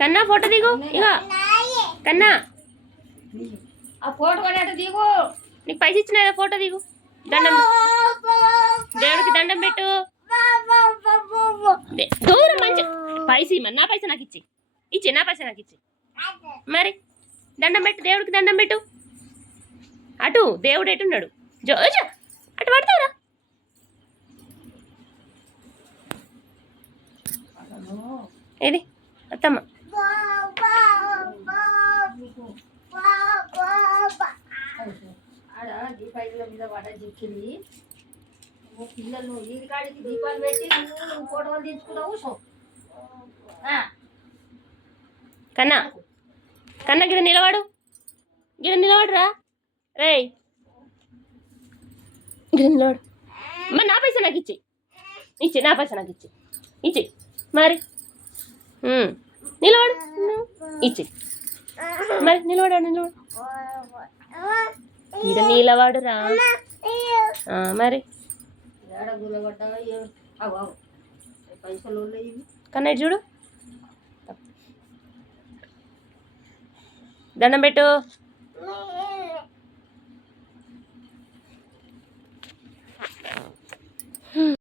కన్నా ఫోటో దిగు. ఇగో కన్నా ఆ ఫోటో కూడా దిగు. నీకు పైసలు ఇచ్చిన ఫోటో దిగు. దండం దేవుడికి దండం పెట్టు. దూరం మంచి పైస ఇమ్మని నా పైస నాకు ఇచ్చి నా పైస నాకు ఇచ్చి మరి దండం పెట్టు. దేవుడికి దండం పెట్టు. అటు దేవుడు ఎటున్నాడు? జో అటు పడతారా? ఇది అత్తమ్మ ఆడ దీపావళి మీద పడ చిక్కింది. పిల్లలు వీడి కాడికి దీపాలు పెట్టి నువ్వు ఫోటోలు తీసుకున్నావు. సో కన్నా కన్నా గిడ నిలవాడు. గిడ నిలవాడురా. రేయ్ గిడ నిలవాడు. మరి నా పైసా నాకు ఇచ్చి నా పైసా నాకు ఇచ్చి మరి నిలవాడు. ఇచ్చి మరి నిలవాడు. గిడ నిలవాడురా. మరి పైసలు కన్నా ఇటు చూడు. దండం పెట్టు.